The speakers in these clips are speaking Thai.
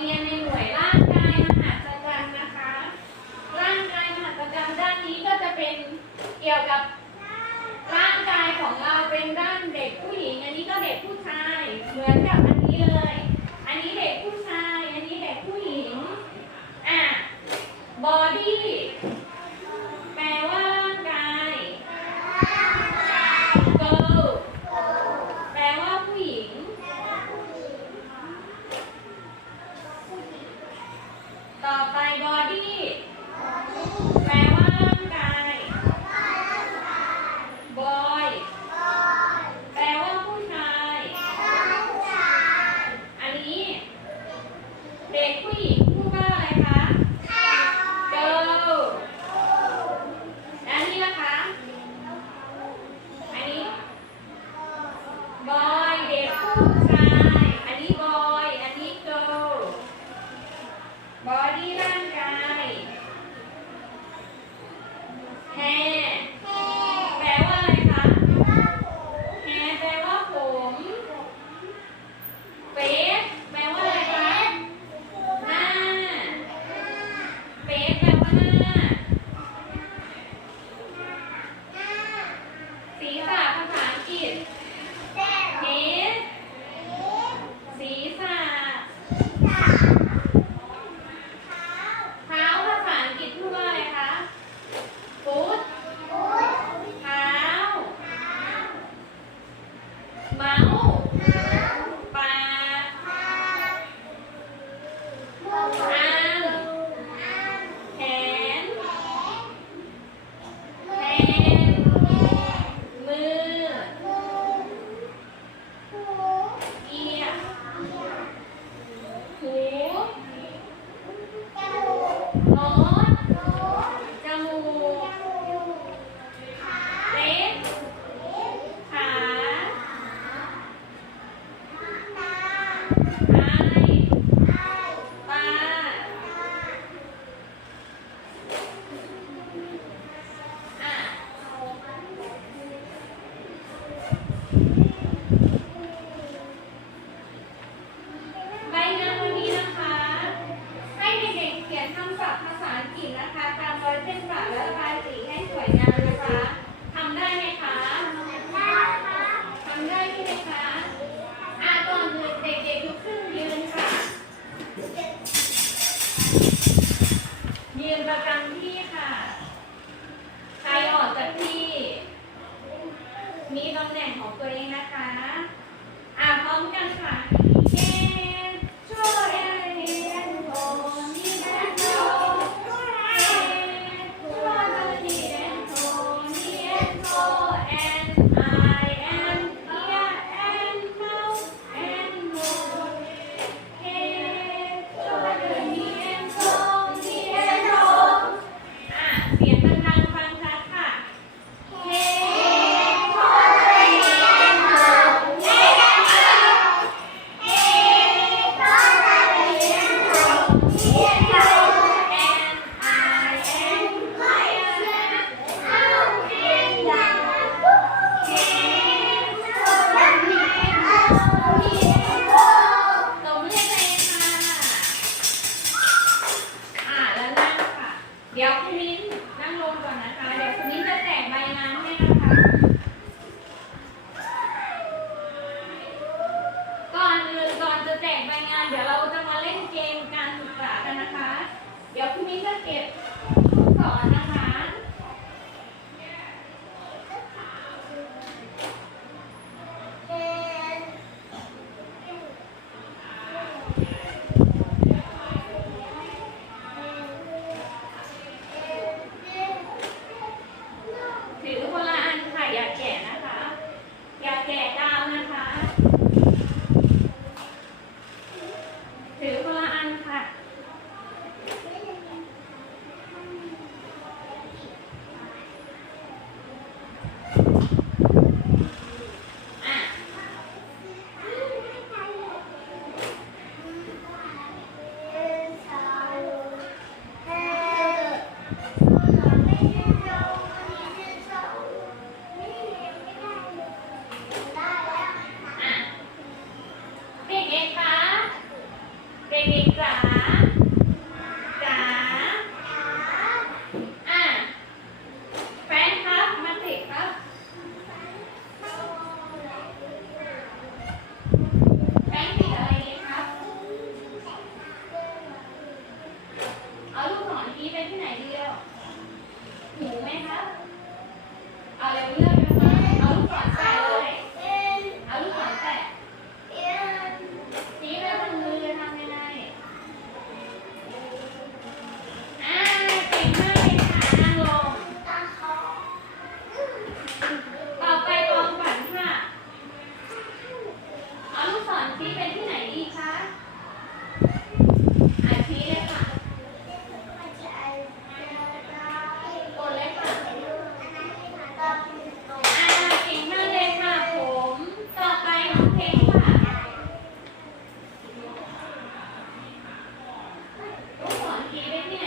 เรียนในหน่วยร่างกายมหัศจรรย์นะคะ ร่างกายมหัศจรรย์ด้านนี้ก็จะเป็นเกี่ยวกับร่างกายของเราเป็นด้านเด็กผู้หญิง อันนี้ก็เด็กผู้ชาย เหมือนกับอันนี้เลย อันนี้เด็กผู้ชาย อันนี้เด็กผู้หญิง อะ body เส้นปะและระบายสีให้สวยงามนะคะทำได้ไหมคะทำได้ใช่ไหมคะอะก่อนอื่นเด็กๆลุกขึ้นยืนค่ะ ยืนประจำที่ค่ะใครออกจากที่ มีตำแหน่งของตัวเองนะคะ Bye. อนชี้เป็นที่ไหนดีคะอพีเลยค่ะกดเลยค่ะอ่าเก่งมากเลยค่ะผม ต่อไปน้องเพลงค่ะลูกศรชี้ปที่ไหน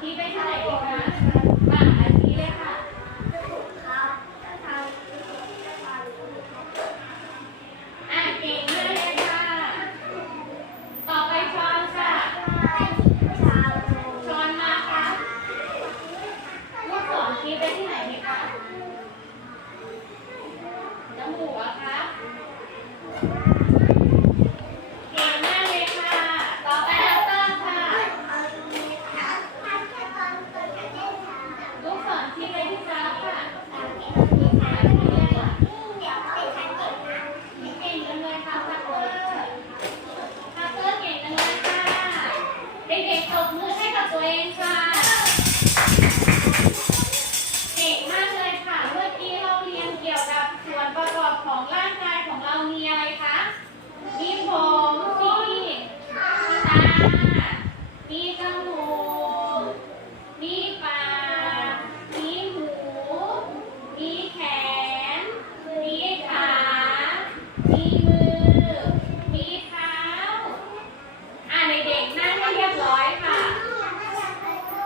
ชี้ไปทางไหนดีคะมาชี้เลยค่ะ อะเก่งเลือกเลยค่ะ ต่อไปช้อนค่ะ ช้อนมาค่ะลูกศรชี้ไปที่ไหนดีคะจมูกอะคะ ค่ะ